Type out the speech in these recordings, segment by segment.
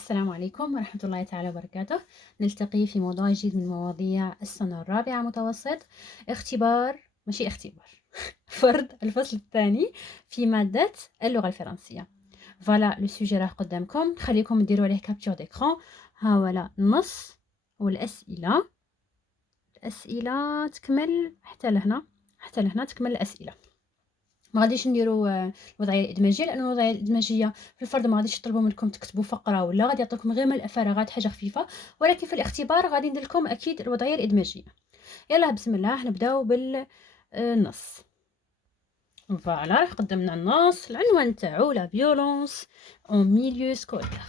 السلام عليكم ورحمة الله تعالى وبركاته. نلتقي في موضوع جديد من مواضيع السنة الرابعة متوسط. اختبار ماشي اختبار فرض الفصل الثاني في مادة اللغة الفرنسية. فوالا لو سوجي راه قدامكم، خليكم ديروا عليه كابتور ديكران. ها ولا النص والأسئلة. الأسئلة تكمل حتى لهنا تكمل الأسئلة. ما غاديش نديروا الوضعيه الادماجيه، لان الوضعيه الادماجيه في الفرض ما غاديش يطلبوا منكم تكتبوا فقره ولا غادي يعطيكم غير ملء فراغات، حاجه خفيفه. ولكن في الاختبار غادي ندير لكم اكيد الوضعيه الادماجيه. يلا بسم الله نبداو بالنص. فوالا راه قدمنا النص. العنوان تاعو لا فيولونس اون ميليو سكولير.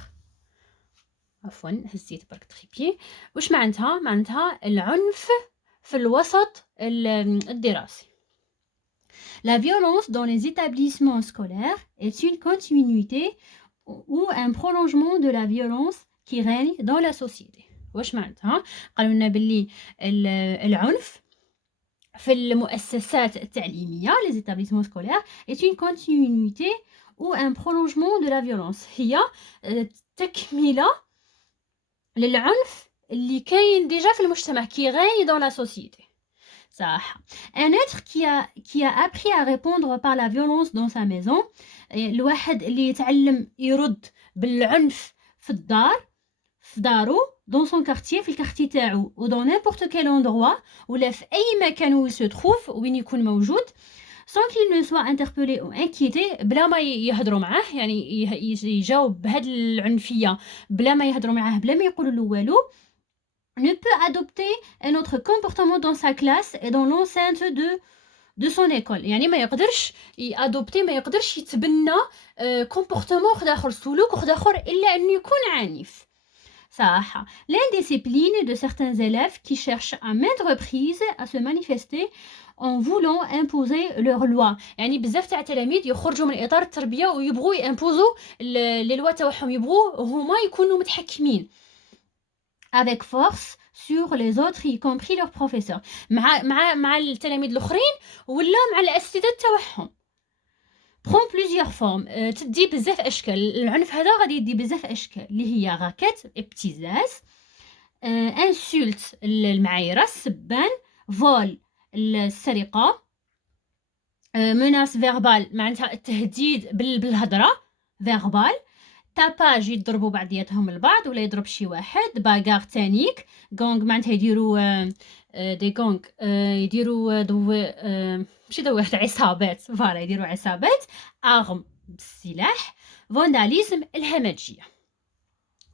عفوا هزيت برك تريبي. واش معناتها العنف في الوسط الدراسي. La violence dans les établissements scolaires est une continuité ou un prolongement de la violence qui règne dans la société. واش معناتها؟ قالوا لنا باللي العنف في المؤسسات التعليمية les établissements scolaires est une continuité ou un prolongement de la violence. هي تكملة للعنف اللي كاين ديجا في المجتمع qui règne dans la société. صح. Un être qui a appris à répondre par la violence dans sa maison. الواحد اللي يتعلم يرد بالعنف في دارو dans son quartier، في الكارتي تاعو و dans n'importe quel endroit ولا في اي مكان où il se trouve وين يكون موجود sans qu'il ne soit interpellé ou inquiété، بلا ما يهضروا معاه، يعني يجاوب بهاد العنفيه بلا ما يهضروا معاه بلا ما يقولوا له والو. ne peut adopter un autre comportement dans sa classe et dans l'enceinte de son école. يعني ما يقدرش يادوبتي، ما يقدرش يتبنى comportement اخر سلوك اخر الا انه يكون عنيف. صح. L'indiscipline de certains élèves qui cherchent à maintes reprises à se manifester en voulant imposer leur loi. يعني بزاف تاع التلاميذ يخرجوا من اطار التربيه ويبغوا يامبوزو لي لوا تاعهم، يبغوا هما يكونوا متحكمين avec force sur les autres y compris leurs professeurs. مع التلاميذ الاخرين ولا مع الاساتذه تاعهم. prend plusieurs formes. تدي بزاف اشكال. العنف هذا غادي يدي بزاف اشكال اللي هي راكات، ابتزاز، انسولت المعايره، السبان، فول السرقه، menace فيربال معناتها التهديد بالهضره فيربال، تاباج يضربوا بعضياتهم البعض ولا يضرب شي واحد، باغار تانيك، غونغ معناتها يديروا دي غونغ يديروا ماشي دوات عصابات، فوالا يديروا عصابات، اغم بالسلاح، فانداليزم الهمجيه.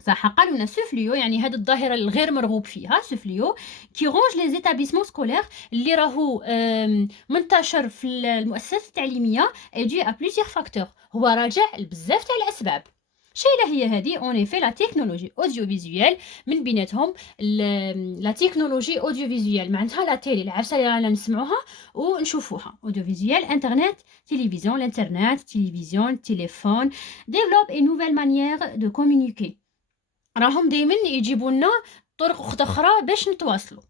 صح. قالوا لنا سوفليو يعني هذه الظاهره الغير مرغوب فيها، سوفليو كي رونج لي زيتابليسمون سكولير اللي راهو منتشر في المؤسسات التعليميه دي ا بليزيور فاكتور، هو راجع لبزاف تاع الاسباب. شي هي هذه اون ايفي لا تكنولوجي اوديو فيزوال، من بيناتهم لا تكنولوجي اوديو فيزوال معناتها لا تيلي العفسه اللي رانا نسمعوها ونشوفوها، اوديو فيزوال، انترنت، تلفزيون، الانترنت، تلفزيون، تليفون، ديفلوب اي نوفيل مانيير دو كومونيكي، راهم دائما يجيبوا لنا طرق اخرى باش نتواصلوا.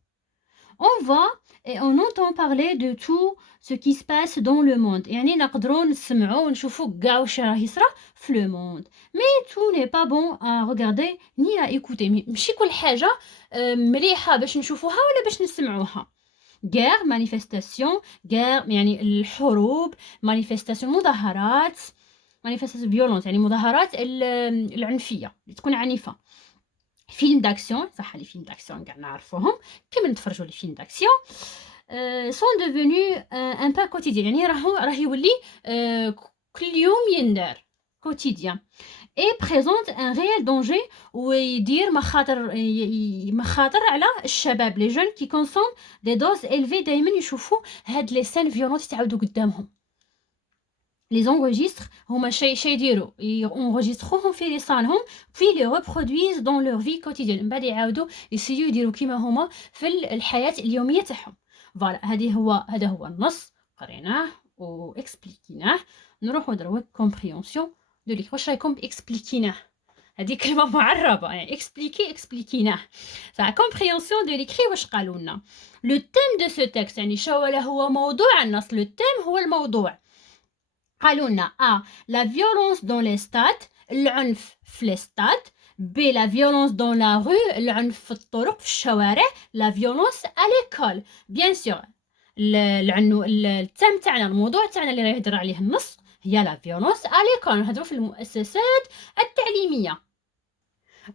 on voit et on entend parler de tout ce qui se passe dans le monde، يعني نقدروا نسمعوا ونشوفوا كاع واش راه يصرى في le monde. mais tout n'est pas bon à regarder ni à écouter. ماشي كل حاجه مليحه باش نشوفوها ولا باش نسمعوها. guerre، manifestation، guerre يعني الحروب، manifestation مظاهرات، manifestation violente يعني مظاهرات العنفيه اللي تكون عنيفه. فيلم داكسيون، صح لي فيلم داكسيون كاع نعرفوهم كيما نتفرجوا لي فيلم داكسيون سون ديفونو ان با كوتيديان، يعني راه يولي كل يوم يندار كوتيديان. اي بريزونت ان ريال دونجي، ويدير مخاطر على الشباب لي جون كي كونسوم دي دوز الفي، دائما يشوفوا هاد لي سين فيولونت يتعاودوا قدامهم. les enregistrent هما شي يديروا ينغوجيستروهم في لسانهم puis les reproduisent dans leur vie quotidienne، من بعد يعاودوا يسيو يديروا كيما هما في الحياة اليومية تاعهم. فوالا هذا هو النص، قريناه و اكسبليكيناه. نروحوا دروا كومبريونسيون دو ليك. واش رايكم باكسبليكيناه؟ هذه كلمه معربه يعني اكسبليكيناه. صح. كومبريونسيون دو ليكري واش قالوا لنا؟ لو تيم دو سو تيكست يعني شو هو موضوع النص، لو تيم هو الموضوع. قالوا لنا لا فيولونس دون لي ستاد، العنف في لي ستاد، B la violence dans la rue العنف في الطرق في الشوارع la violence à l'école bien sûr التام تاعنا الموضوع تاعنا اللي راه يهضر عليه النص هي la violence à l'école نهضروا في المؤسسات التعليميه.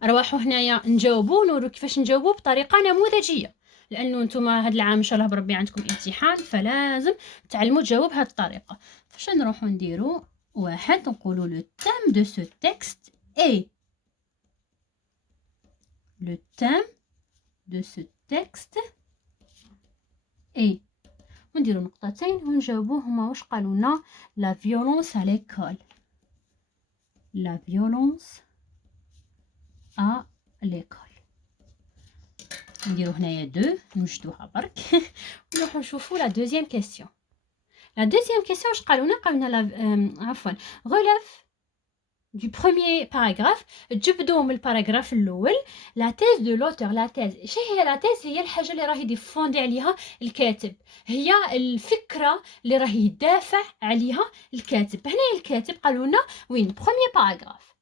رواحوا هنايا نجاوبوا نورو كيفاش نجاوبوا بطريقه نموذجيه لانه نتوما هذا العام ان شاء الله بربي عندكم امتحان فلازم تعلموا تجاوب بهذه الطريقه. فاش نروحوا نديروا واحد نقولوا لو تام دو سو تكست اي le thème de ce texte est ونديروا نقطتين ونجاوبوا هما واش قالوا لنا la violence à l'école la violence à l'école نديروا هنايا دو نوجدوها برك ونروحوا نشوفوا la deuxième question. La deuxième question واش قالوا لنا عفوا relève du premier paragraphe تجبدوا من الباراغراف الاول لا تيز دو لوتور. لا تيز ايش هي؟ لا تيز هي الحاجه اللي راه يديفوندي عليها الكاتب، هي الفكره اللي راه يدافع عليها الكاتب. هنا الكاتب قالوا لنا وين بروميير باراغراف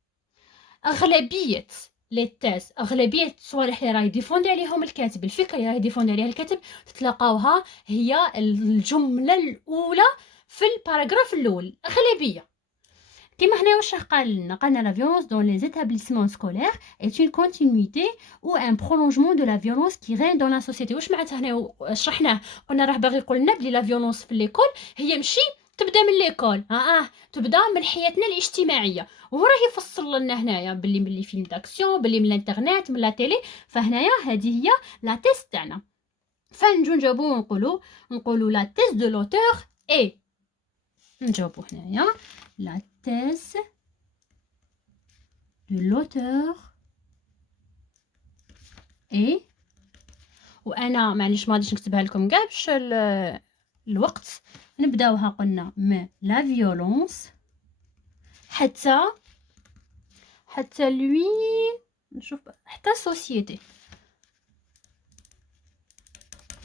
اغلبيه لي تيز اغلبيه الصوالح اللي راه يديفوندي عليهم الكاتب، الفكره اللي راه يديفوندي عليها الكاتب تتلاقاوها هي الجمله الاولى في الباراغراف الاول اغلبيه. كما هنا واش قال لنا؟ قالنا لا violence dans les établissements scolaires est une continuité ou un prolongement de la violence qui règne dans la société. واش معناتها هنا شرحناه قلنا راه باغي يقول لنا بلي لا violence في ليكول هي ماشي تبدا من ليكول تبدا من حياتنا الاجتماعيه، وهو راه يفصل لنا هنايا بلي فيلم داكسيون بلي من الانترنت من لا تيلي. فهنايا هذه هي لا تيست تاعنا. فنجو نجاوبو ونقولوا لا تيست دو لوتور اي نجاوبو هنايا la thèse de l'auteur est وانا معليش ما غاديش نكتبها لكم كاع باش الوقت. نبداوها قلنا من لا فيولونس حتى لوين نشوف حتى سوسيتي.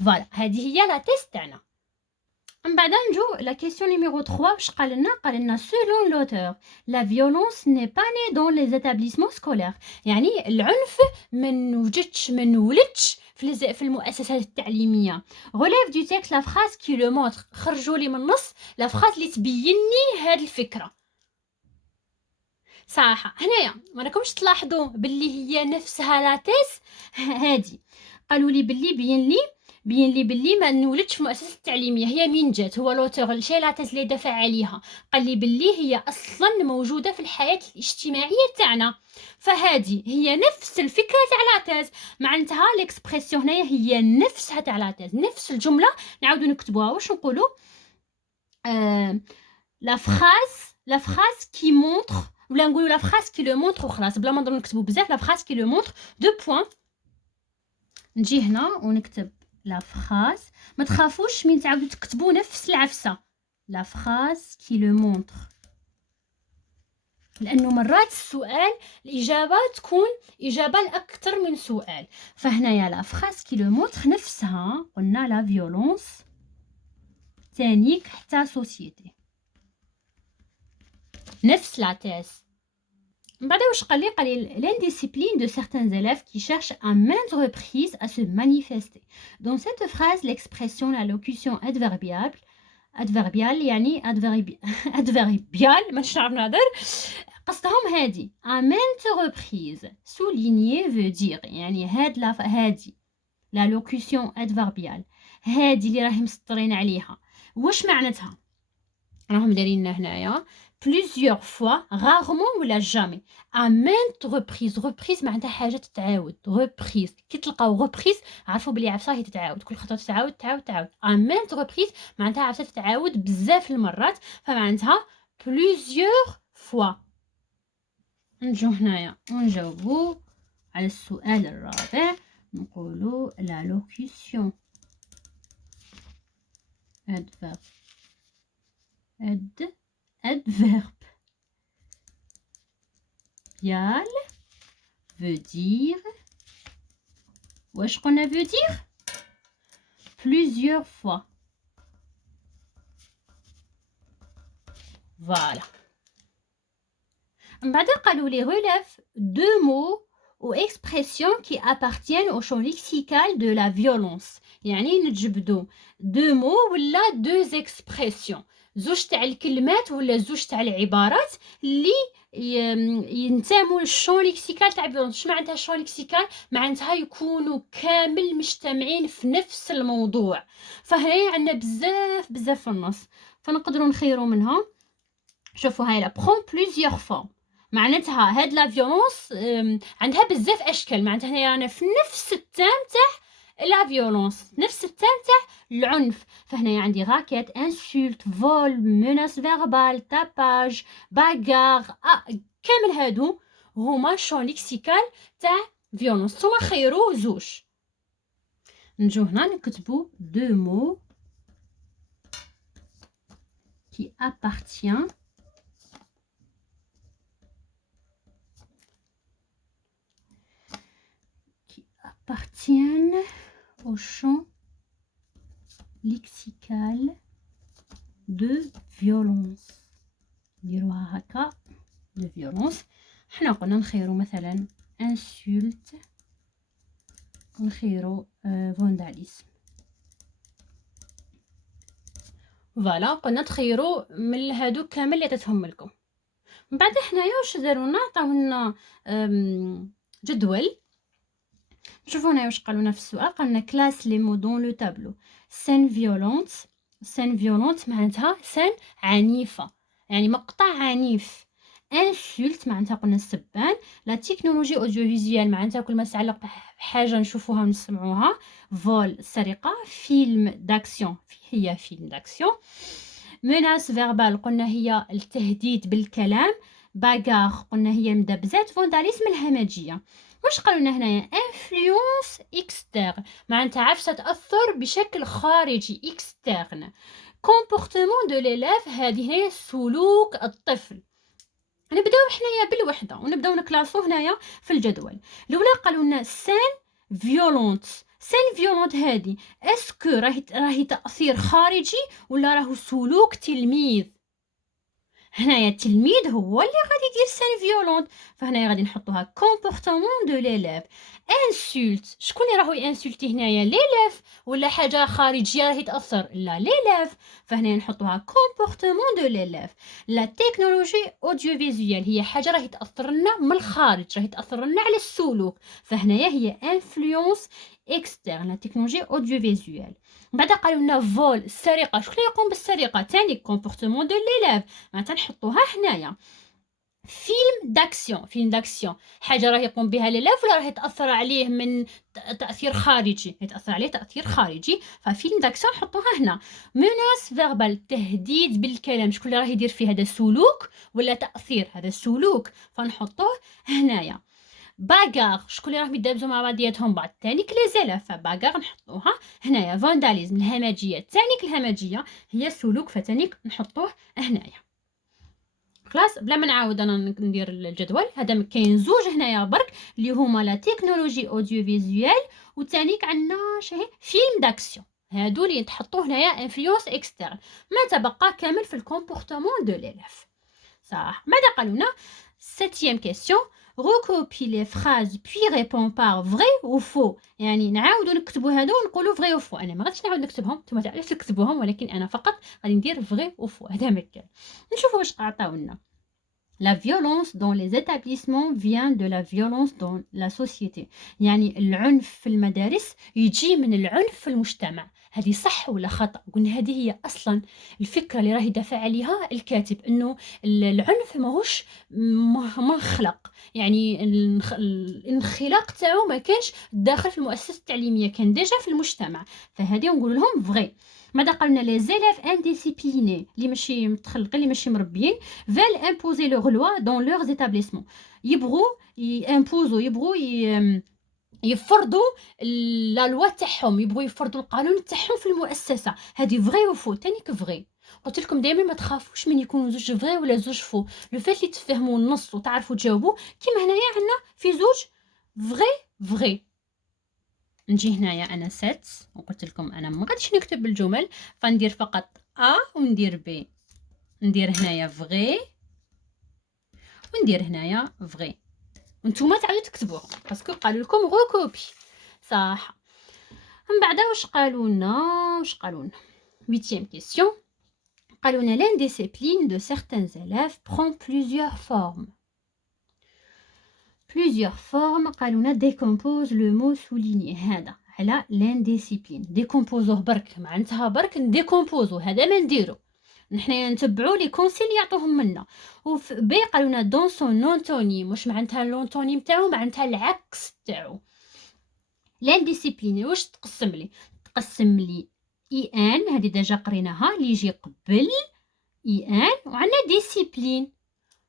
فوالا هذه هي لا تيست تاعنا. من بعد نجو لا كيسيون نيميرو 3 واش قال لنا سولون لوتور لا فيولونس ني با ني دون لي زيتابليسمون سكولير. يعني العنف من ولدش في المؤسسات التعليميه. غوليف دو تيكست لا فراز كي لو مونتر خرجوا لي من النص لا فراز اللي تبيني هذه الفكره. صراحه هنايا ما راكمش تلاحظوا باللي هي نفسها لا تيس هادي. قالوا لي باللي بين لي باللي ما نولدش في المؤسسه التعليميه. هي من جات هو لوتور الشيء لا تيز اللي دافع عليها قال لي باللي هي اصلا موجوده في الحياه الاجتماعيه تاعنا. فهذه هي نفس الفكره تاع لا تيز. معناتها ليكسبرسيون هنايا هي نفسها تاع لا تيز، نفس الجمله نعاودو نكتبوها. واش نقولوا لا فراز كي مونتر ولا نقولوا لا فراز كي لو مونتر وخلاص بلا ما نضرو نكتبوا بزاف. لا فراز كي لو مونتر دو بوين. نجي هنا ونكتب لا فراز. ما تخافوش من تعاودوا تكتبوا نفس العفسه لا فراز كي لو مونتر، لانه مرات السؤال الاجابه تكون اجابه لاكثر من سؤال. فهنايا لا فراز كي لو مونتر نفسها قلنا لا فيولونس تانيك حتى سوسيتي نفس لا تيز. من بعد واش قال لي l'indiscipline de certains élèves qui cherchent à maintes reprises à se manifester. Dans cette phrase l'expression la locution adverbiale يعني adverbial ماشي نعرف نهضر قصدهم هادي à maintes reprises souligner veut dire يعني هادي la locution adverbiale هادي اللي راهم مسطرين عليها. واش معناتها؟ راهم دايرين هنايا plusieurs fois rarement ولا jamais à maintes reprises معناتها حاجه تتعاود. reprise كي تلقاو reprise عرفوا بلي عفسه هي تتعاود كل خطره تعاود à maintes reprises معناتها عفسه تتعاود بزاف المرات. فمعناتها plusieurs fois. نجو هنايا ونجاوبوا على السؤال الرابع. نقولوا la locution adverbial veut dire واش قلنا veut dire plusieurs fois. Voilà. من بعد قالوا لي relève deux mots ou expressions qui appartiennent au champ lexical de la violence. يعني نجبدو دو مو ولا دوز اكسبرسيون، زوج تاع الكلمات ولا زوج تاع العبارات اللي ينتموا للشون ليكسيكال تاع فيولونس. اش معناتها الشون ليكسيكال؟ معناتها يكونوا كامل مجتمعين في نفس الموضوع. فهنا عندنا بزاف في النص، فنقدروا نخيروا منها. شوفوا هاي لا برون بليزيور فورم، معناتها هاد لا فيولونس عندها بزاف اشكال. معناتها هنا رانا في نفس التام تاع لا فيولونس، نفس التام تاع العنف. فهنا عندي راكيت، انسولت، فول، ميناس فيربال، تاباج، باغار، كامل هادو هما شون ليكسيكال تاع فيولونس. نتوما خيروا زوج. نجو هنا نكتبو دو مو qui appartient appartiennent au champ lexical de violence. نديروها هكا de violence. حنا قلنا نخيرو مثلا insulte ونخيرو vandalisme. فوالا قلنا تخيروا من هادو كامل اللي عطيتهم لكم. من بعد حنايا واش دارونا؟ عطاونا جدول. شوفوا هنا واش قالونا في السؤال. قالنا كلاس لي مو دون لو تابلو. سين فيولونت، سين فيولونت معناتها سين عنيفه، يعني مقطع عنيف. انسولت معناتها قلنا السبان. لا تكنولوجي اوديو فيزيوال معناتها كل ما يتعلق بحاجه نشوفوها ونسمعوها. فول السرقه. فيلم داكسيون هي فيلم داكسيون. مناس فيربال قلنا هي التهديد بالكلام. باغار قلنا هي مدبزات. فونداليزم الهمجيه. واش قالوا لنا هنايا؟ انفلونس اكسترن معناتها عفسه تاثر بشكل خارجي. اكسترن. كومبورتمون دو ليليف هذه هي سلوك الطفل. نبداو حنايا بالوحده ونبداو نكلاسو هنايا في الجدول. الاولى قالوا لنا سين فيولونت. سين فيولونت هذه اسكو راهي تاثير خارجي ولا راهو سلوك تلميذ؟ هنايا التلميذ هو اللي غادي يدير سين فيولونت، فهنايا غادي نحطوها كومبورتمون دو ليليف. انسولت شكون اللي راهو ينسولتي هنايا؟ ليليف ولا حاجه خارجيه راهي تاثر؟ لا ليليف، فهنا نحطوها كومبورتمون دو ليليف. لا تكنولوجي اوديو فيزيوال هي حاجه راهي تاثر لنا من الخارج، راهي تاثر لنا على السلوك، فهنايا هي انفلونس اكسترن. لا تكنولوجي اوديو فيزيوال. بعد قالوا لنا فول السرقه، شكون اللي يقوم بالسرقه؟ تاني كومبورتمون دو ليليف، معناتها نحطوها هنايا. فيلم داكسيون، فيلم داكسيون حاجه راه يقوم بها ليليف ولا راه تاثر عليه من تاثير خارجي؟ يتاثر عليه تاثير خارجي، ففيلم داكسيون نحطوها هنا. ميناس فيربال تهديد بالكلام، شكون اللي راه يدير فيه؟ هذا سلوك ولا تاثير؟ هذا سلوك، فنحطوه هنايا. باغار شكون اللي راهم يدابزوا مع بعضياتهم بعض؟ تانيك لي زيلاف، فباغار نحطوها هنايا. فانداليزم الهمجيه، تانيك الهمجيه هي سلوك، فتانيك نحطوه هنايا. خلاص بلا ما نعاود انا ندير الجدول. هذا كاين زوج هنايا برك اللي هما لا تكنولوجي اوديو فيزيوال، وتانيك عندنا شهي فيلم داكسيون. هادو اللي تحطوه هنايا انفلونس اكسترن. ما تبقى كامل في الكومبورتمون دو ليليف. صح. ماذا قالونا؟ 7e question. Recopie les phrases puis réponds par vrai ou faux. يعني نعاودو نكتبو هادو ونقولو vrai ou faux. انا ما غاديش نعاود نكتبهم، نتوما تعرفوا تكتبوهم، ولكن انا فقط غادي ندير vrai ou faux. هذا مكان. نشوفوا واش عطاونا. La violence dans les établissements vient de la violence dans la société. يعني العنف في المدارس يجي من العنف في المجتمع. هذه صح ولا خطأ؟ قلنا هذه هي أصلا الفكرة اللي راه يدافع عليها الكاتب، أنه العنف ماهوش منخلق، يعني الانخلاق تاعو ما كانش داخل في المؤسسة التعليمية، كان ديجا في المجتمع. فهذه نقول لهم فغي. ماذا قالنا؟ لي زيليف انديسيبليني اللي ماشي متخلقين اللي ماشي مربيين veulent imposer leur loi dans leurs établissements. يبغوا يمبوزو، يبغوا يفرضوا لا لوا تاعهم، يبغوا يفرضوا القانون تاعهم في المؤسسه. هذه فغي وفو. تانيك فغي. قلت لكم دائما ما تخافوش من يكونوا زوج فغي ولا زوج فو، لو فات اللي تفهموا النص وتعرفوا تجاوبوا. كيما هنايا عندنا في زوج فغي فغي. نجي هنايا انا سات وقلت لكم انا ما غاديش نكتب بالجمل، فندير فقط وندير بي. ندير هنايا فغي وندير هنايا فغي وانتوما تعاودوا تكتبوهم باسكو قالوا لكم غوكوبي صح. من بعد واش قالوا لنا 8e question. قالوا لنا l'indiscipline de certains élèves prend plusieurs formes. قالوا لنا décompose le mot souligné. هذا على l'indiscipline. décomposeوه برك معناتها برك نديكومبوزو، هذا ما نديرو نحنا نتبعوا لي كونسيل يعطوهم منا. وفي بي قالوا لنا دون سون اونتونيم، واش معناتها لونتونيم تاعو؟ معناتها العكس تاعو. لانديسيبلين واش تقسم لي اي ان، هذه ديجا قريناها اللي يجي قبل اي ان، وعندنا ديسيبلين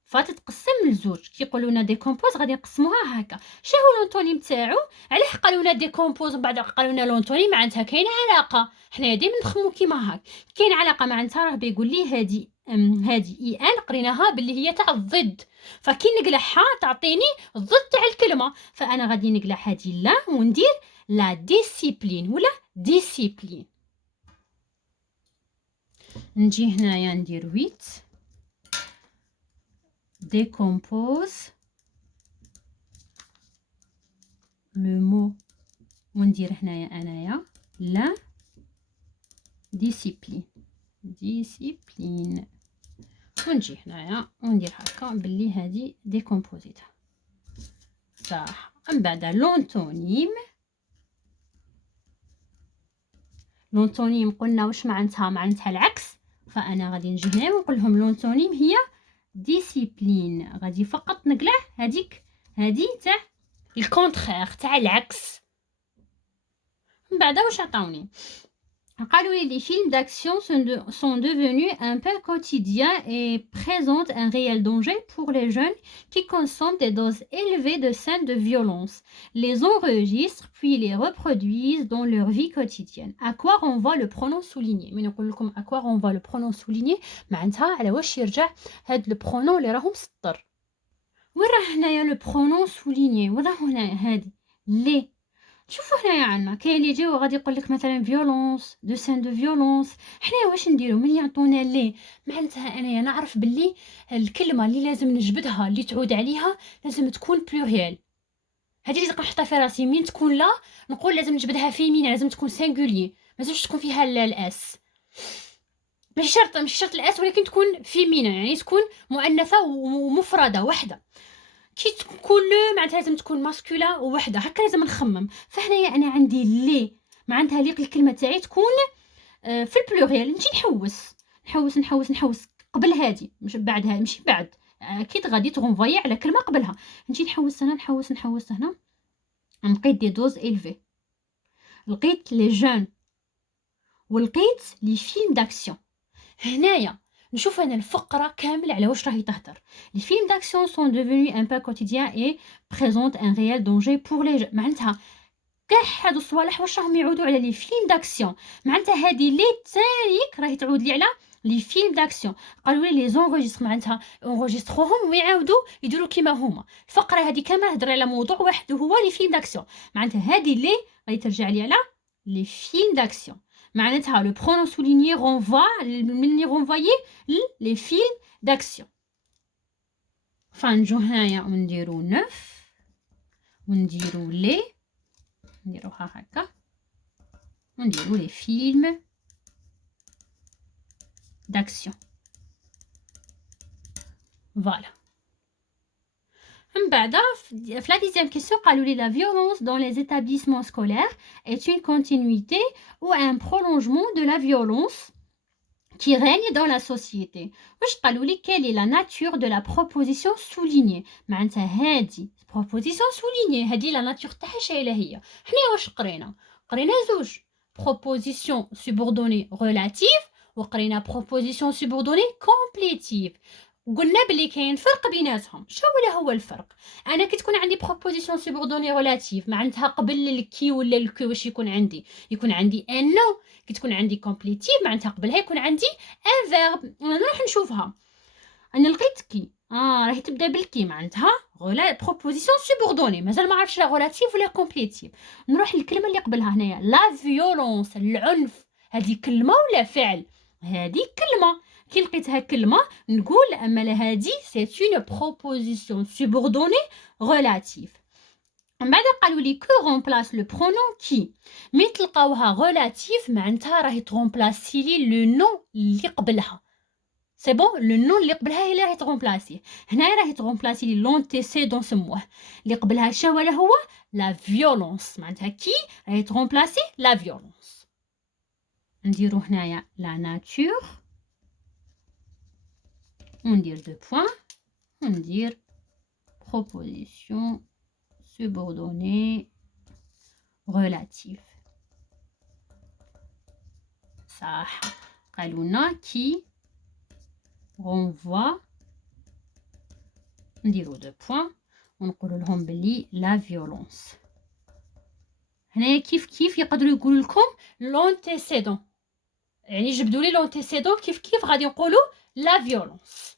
فتتقسم لزوج. كي يقولوا لنا ديكومبوز غادي نقسموها هكا. شنو هو لونتونيم تاعو؟ علاه قالوا لنا ديكومبوز ومن بعد قالوا لنا لونتونيم؟ معناتها كاينه علاقه، حنا ديما نخمو كيما هاك كاين علاقه. معناتها راه بيقول لي هذه اي ان قريناها باللي هي تاع الضد، فكي نقلعها تعطيني الضد تاع الكلمه، فانا غادي نقلع هذه لا وندير لا ديسيبلين ولا ديسيبلين. نجي هنايا ندير 8 décompose le mot وندير هنايا انايا لا ديسيبلين ونجي هنايا وندير هكا باللي هذه ديكومبوزيتها صح. من بعد لونتونيم قلنا واش معناتها العكس، فانا غادي نجي هنا ونقول لهم لونتونيم هي ديسيبلين. غادي فقط نقلع هذه تاع الكونترير تاع العكس. من بعد واش عطاوني؟ قالوا لي les films d'action sont devenus un peu quotidiens et présentent un réel danger pour les jeunes qui consomment des doses élevées de scènes de violence, les enregistrent puis les reproduisent dans leur vie quotidienne. À quoi renvoie le pronom souligné؟ من نقول لكم à quoi renvoie le pronom souligné معناتها على واش يرجع هاد البرونون اللي راهو مسطر. وين راه هنايا لو برونون سوليني؟ وين راه هنايا هادي لي؟ شوفوا هنايا عندنا كاين اللي يجي وغادي يقول لك مثلا فيولونس دو سين دو فيولونس. حنايا واش نديرو من يعطونا لي؟ معناتها انايا نعرف باللي الكلمه اللي لازم نجبدها اللي تعود عليها لازم تكون بلوريال. هذه اللي نحطها في راسي، من تكون لا نقول لازم نجبدها فيمين، لازم تكون سينغولي، ما لازمش تكون فيها الاس. مش شرط الاس، ولكن تكون فيمينا يعني تكون مؤنثه ومفرده واحده. كي تكون لو معناتها لازم تكون ماسكولا ووحده، هكا لازم نخمم. فهنايا انا عندي لي معناتها لي الكلمه تاعي تكون في البلوريال. نجي نحوس قبل هذه مش بعدها، ماشي بعد، اكيد غادي تغونفاي على كلمه قبلها. نجي نحوس هنا لقيت دي دوز إلفي، لقيت لي جون، ولقيت لي فيلم داكسيون. هنايا نشوف انا الفقره كامل على واش راهي تهضر. لي فيلم داكسيون سون ديفوني ان با كوتيديان اي بريزونت ان ريال دونجي بور لي، معناتها كاع هادو الصوالح واش راهم يعودوا على لي فيلم داكسيون. معناتها هذه لي تانيك راهي تعود لي على لي فيلم داكسيون. قالوا لي لي زونغيستر معناتها اونغيستروهم ويعاودوا يديروا كيما هما. الفقره هذه كامل هضر على موضوع واحد وهو لي فيلم داكسيون. معناتها هذه لي غادي ترجع لي على لي فيلم داكسيون. معناتها لو برونون سوليني رونفوا مني رونفايي لي فيلم داكسيون. فنجو هنايا ونديرو 9 ونديرو لي نديروها هكا ونديرو لي فيلم d'action. Voilà. من بعد في la 10e question قالوا لي la violence dans les établissements scolaires est une continuité ou un prolongement de la violence qui règne dans la société. واش قالوا لي quelle est la nature de la proposition soulignée؟ معناتها هذه proposition soulignée هذه la nature تاعها شايله هي. حنا واش قرينا زوج proposition subordonnée relative وقرينا proposition subordonnée complétive. قلنا بلي كاين فرق بيناتهم. شنو هو الفرق؟ انا كي تكون عندي proposition subordonnée relative معناتها قبل الكي ولا الكو واش يكون عندي ان. كي تكون عندي complétive معناتها قبلها يكون عندي ان verb. نروح نشوفها. انا لقيت كي راهي تبدا بالكي معناتها proposition subordonnée. مازال ما عرفتش لا relative ولا complétive. نروح للكلمه اللي قبلها هنايا la violence العنف. هذه كلمه ولا فعل؟ هذه كلمه. كي لقيتها كلمه نقول اما هادي سي اون بروبوزيسيون سوبوردوني ريلاتيف. من بعد قالوا لي كو رومبلاس لو برونون كي. مي تلقاوها ريلاتيف معناتها راهي ترومبلاسي لي لو نون اللي قبلها. سي بون لو نون اللي قبلها هي اللي راهي ترومبلاسي. هنايا راهي ترومبلاسي لي لونتيسيدون سموه. اللي قبلها شنو ولا هو لا فيولونس. معناتها كي راهي ترومبلاسي لا فيولونس. نديرو هنايا لا ناتور وندير دو بوين وندير proposition subordonnée relative. صح. قالوا لنا كي renvoie نديرو دو بوين ونقولوا لهم بلي لا فيولونس. هنايا كيف يقدروا يقولوا لكم لونتيسيدون، يعني جبدوا لي لونتيسيدون كيف غادي نقولوا لا فيولونس.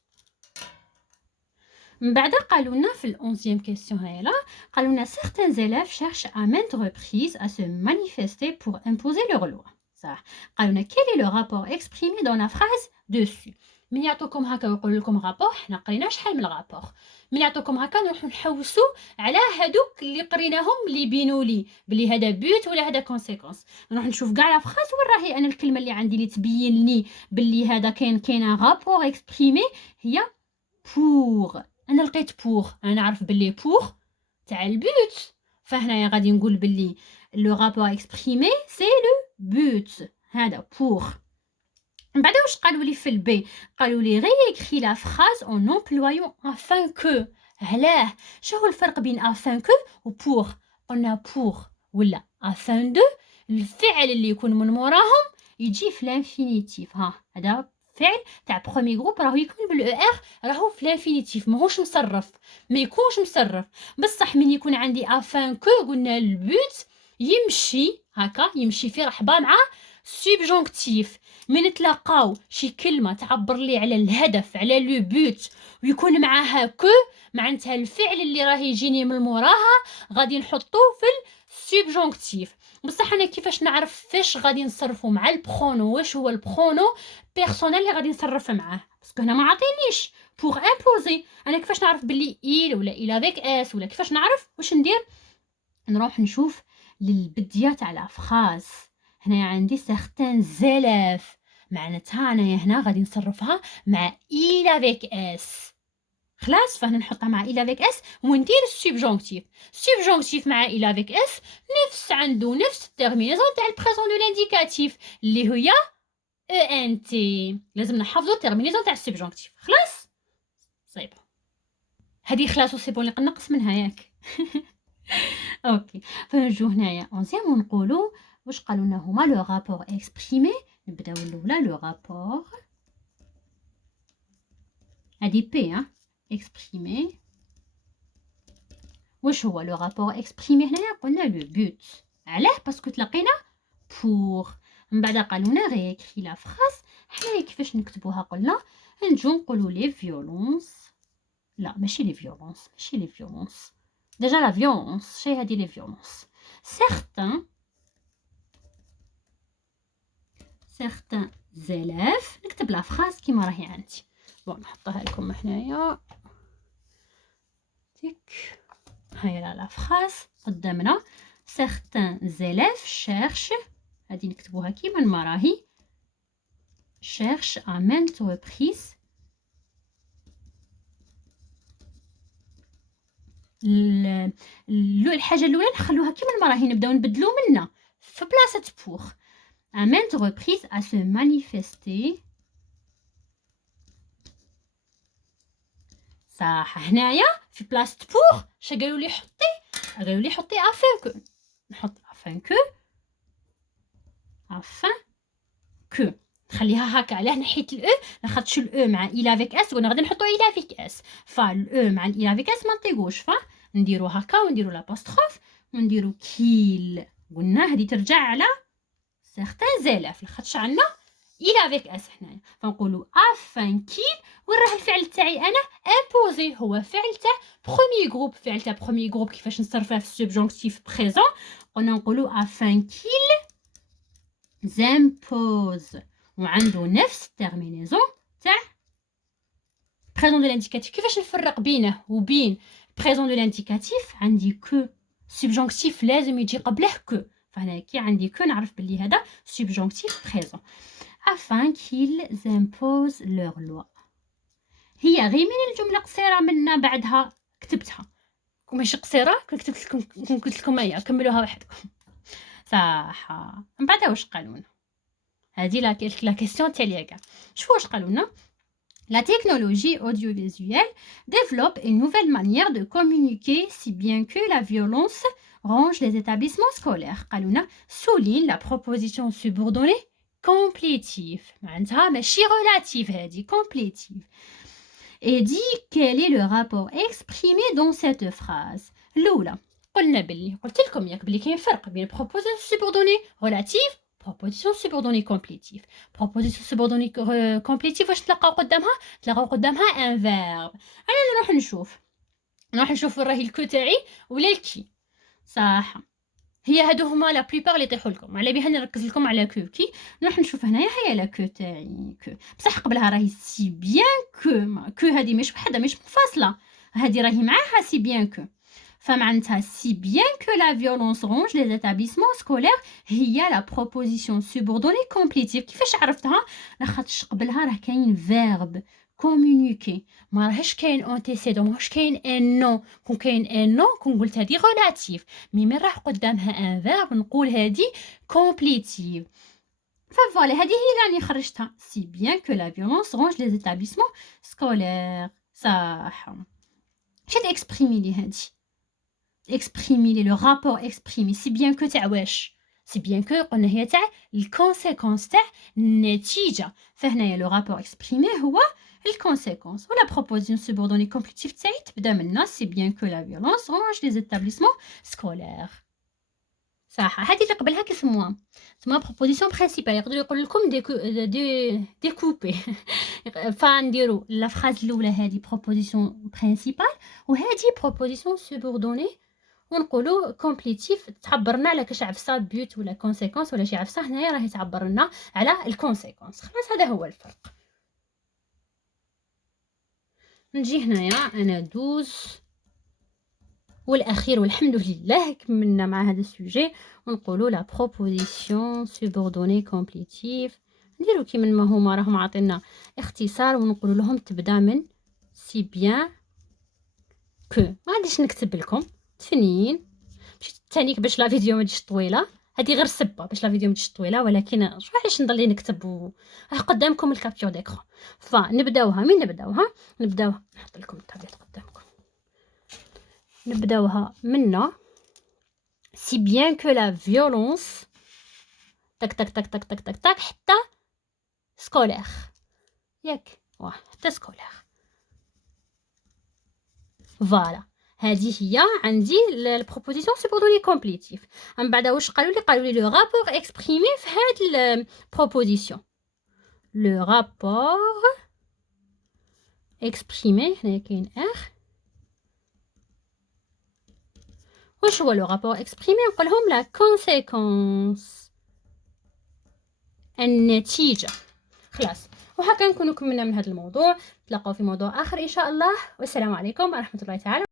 من بعد قالوا لنا في ال11e question هايلا قالوا لنا certains élèves cherchent à maintes reprises à se manifester pour imposer leur loi. صح. قالوا لنا quel est le rapport exprimé dans la phrase dessus. من يعطوكم هكا ويقول لكم رابور، حنا قرينا شحال من رابور. من يعطوكم هكا نروحو نحوسو على هادوك اللي قريناهم اللي يبينوا لي بلي هذا بوت ولا هذا كونسيكونس. نروح نشوف كاع لا فراز وين راهي انا الكلمه اللي عندي اللي تبين لي بلي هذا كاين رابور اكسبريمي هي بور. انا لقيت بور، انا نعرف بلي بور تاع البوت، فهنايا غادي نقول بلي لو رابور اكسبريمي سي لو بوت، هذا بور. من بعد واش قالوا لي في البي؟ قالوا لي ريكري لا فراز اون امبلويون افان كو. علاه؟ شنو هو الفرق بين افان كو و بور؟ قلنا بور ولا افان دو الفعل اللي يكون من موراهم يجي في الانفينيتيف. ها هذا فعل تاع برومي جروب راهو يكون بالاو ار، راهو في الانفينيتيف ماهوش مصرف، ما يكونش مصرف. بصح من يكون عندي افان كو قلنا البوت يمشي هكا، يمشي في رحبه مع سوبجونكتيف. من تلاقاو شي كلمه تعبر لي على الهدف على لو بوت ويكون معاها كو، معناتها الفعل اللي راه يجيني من موراها غادي نحطوه في السوبجونكتيف. بصح انا كيفاش نعرف فاش غادي نصرفوا مع البرونو؟ واش هو البرونو بيرسونيل اللي غادي نصرف معاه؟ باسكو هنا ما عطينيش بور امبوزي. انا كيفاش نعرف بلي il ولا il avec اس ولا كيفاش نعرف؟ واش ندير؟ نروح نشوف للبديه تاع لا فراز. هنا عندي certains élèves، معناتها انايا هنا غادي نصرفها مع il avec اس. خلاص فهنا نحطها مع il avec اس وندير السوبجونكتيف. السوبجونكتيف مع il avec اس نفس عنده نفس التيرمينيزون تاع البريزون دو لانديكاتيف اللي هي ENT. لازم نحفظوا التيرمينيزون تاع السوبجونكتيف. خلاص صايبه هذه خلاص وسيبون لي نقص منها ياك. اوكي فنجو هنايا اونزيام ونقولوا واش قالوا لنا هما لو رابور اكسبريمي. نبداو الاولى لو رابور هادي بي اكسبريمي. واش هو لو رابور اكسبريمي هنايا؟ قلنا لو بوت. علاه؟ باسكو تلاقينا بور. من بعد قالوا لنا ريكري لا فراز. حنايا كيفاش نكتبوها؟ قلنا نجو نقولوا لي فيولونس. لا ماشي لي فيولونس، ماشي لي فيولونس، ديجا لا فيولونس شي هادي لي فيولونس. certains élèves. نكتب لا فراز كيما راهي عندي. بون نحطها لكم هنايا تيك. هاي لا فراز قدامنا. certains élèves cherchent، هادي نكتبوها كيما ما راهي، cherche à maintes reprises الحاجه الاولى نخلوها كيما ما راهي، نبداو نبدلو منا في بلاصه بور. à maintes reprises à se manifester. صح. هنايا في بلاصه بور اش قالوا لي حطي؟ قالوا لي حطي afin que. نحط afin que نخليها هكا. علاه نحيت الاو؟ لاخاطش الاو مع il avec s وانا غادي نحطو il avec s، فالاو مع il avec s ما نطيقوش، فنديرو هكا ونديرو لابوستروف ونديرو كيل. قلنا هذه ترجع على certains élèves لاخاطش عندنا il avec s هنايا، فنقولوا afin qu'il. وين راه الفعل تاعي انا؟ imposer. هو فعل تاع بروميي جروب. فعل تاع بروميي جروب كيفاش نصرفها في السوبجونكتيف بريزون؟ قلنا نقولوا afin qu'il impose، وعنده نفس التيرمينيزون présent de l'indicatif كيفاش نفرق بينه وبين présent de l'indicatif؟ عندي que subjonctif لازم يجي قبله que، فهنا كي عندي que نعرف باللي هذا subjonctif présent. afin qu'ils imposent leur loi. هي غير من الجملة قصيرة منا بعدها كتبتها، ماشي قصيرة كتبت لكم قلت لكم هيا كملوها وحدكم. صح. من بعد واش قالوا لنا؟ هذه لا كيسيون التالية كاع. شوفوا واش قالوا لنا. La technologie audiovisuelle développe une nouvelle manière de communiquer, si bien que la violence ronge les établissements scolaires. قالوا لنا souligne la proposition subordonnée complétive. معناتها ماشي relative هذه complétive. Et dit quel est le rapport exprimé dans cette phrase. الأولى قلنا باللي قلت لكم ياك بلي كاين فرق بين proposition subordonnée relative proposition subordonnée complétive. proposition subordonnée complétive واش تلقاو قدامها؟ تلقاو قدامها un verbe. انا نروح نشوف راهي الكو تاعي ولا الكي. صح. هي هادو هما لا بليبار اللي يطيحوا لكم، على بها نركز لكم على كو. كي نروح نشوف هنايا هي لا كو تاعي كو، بصح قبلها راهي سي بيان كو هذه مش وحده مش منفصله، هذه راهي معاها سي بيان كو. فمعناتها سي بيان كو لا فيولونس رونج لي زيتابيسمون سكولير هي لا بروبوزيسيون سوبوردوني كومبليتيف. كيفاش عرفتها؟ لاخاطش قبلها راه كاين فيرب كومونيكي، ما راهش كاين انتيسيدون، ماهوش كاين ان نو. كون كاين ان نو كون قلت هذه ريلاتيف، مي من راح قدامها ان فيرب نقول هذه كومبليتيف. فوالا هذه هي اللي خرجتها سي بيان كو لا فيولونس رونج لي زيتابيسمون سكولير. صح. شاد اكسبريمي لي هذه اكسبريمي لي لو رابور اكسبريمي سي بيان كو تاع واش؟ سي بيان كو قلنا هي تاع الكونسيكونس تاع النتيجه. فهنايا لو رابور اكسبريمي هو الكونسيكونس. ولا بروبوزيسيون سوبوردوني كومبليتيف تاعي تبدا من سي بيان كو لا فيولونس رونج لي زيتابليسمون سكولير. صح. هذه اللي قبلها كيسموها بروبوزيسيون برينسيبال. يقدروا يقول لكم ديكوبي فنديروا لا فراز الاولى هذه بروبوزيسيون برينسيبال وهذه بروبوزيسيون سوبوردوني ونقولوا كومبليتيف تعبرنا على كاش عفسه بيوت ولا كونسيكونس ولا شي عفسه. هنايا راهي تعبرنا على الكونسيكونس. خلاص هذا هو الفرق. نجي هنايا انا 12 والاخير والحمد لله كملنا مع هذا السوجي ونقولوا لا بروبوزيسيون سوبوردوني كومبليتيف. نديروا كيما ما هما راهم عاطينا اختصار ونقولوا لهم تبدا من سي بيان كو. ما غاديش نكتب لكم تفنين مشيت تانيك باش لا فيديو ما تجيش طويله. هذه غير سبه باش لا فيديو ما تجيش طويله، ولكن علاش نضل نكتب قدامكم الكابتور ديكرون. فنبداوها من نبداوها نحط لكم التابلت قدامكم. نبداوها منا سي بيان كو لا فيولونس تك تك تك تك تك تك تك حتى سكولير ياك حتى سكولير. فوالا هذه هي عندي البروبوزيسيون سوبوردوني كومبليتيف. من بعد واش قالوا لي لو رابور اكسبريمي في هاد البروبوزيسيون. لو رابور اكسبريمي هنا كاين ار. واش هو لو رابور اكسبريمي؟ نقول لهم لا كونسيكونس النتيجه. خلاص وهكا نكونوا كملنا من هذا الموضوع. نتلاقاو في موضوع اخر ان شاء الله، والسلام عليكم ورحمه الله تعالى